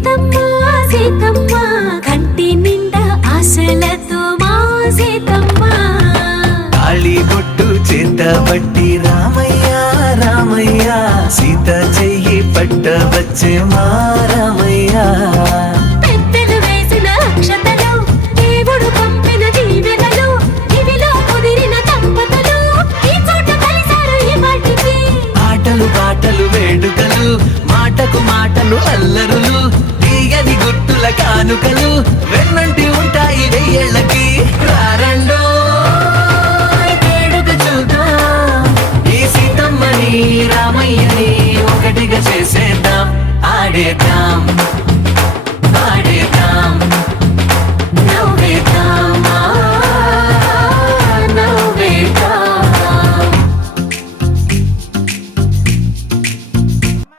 సీతమ్మ సీతమ్మ కంటి నిండా ఆశలతో మా సీతమ్మ తాళిబొట్టు చేతబట్టి రామయ్య రామయ్య సీత చెయ్యి పట్టవచ్చే మా రామయ్య పెద్దలు వేసిన అక్షతలు దేవుడు పంపిన దీవెనలు ఇవిలో కుదిరిన దంపతులు ఈ చోట కలిసారు ఈ వాటికి ఆటలు పాటలు వేడుకలు మాటకు మాటలు అల్లరులు తీయని గుర్తుల కానుకలు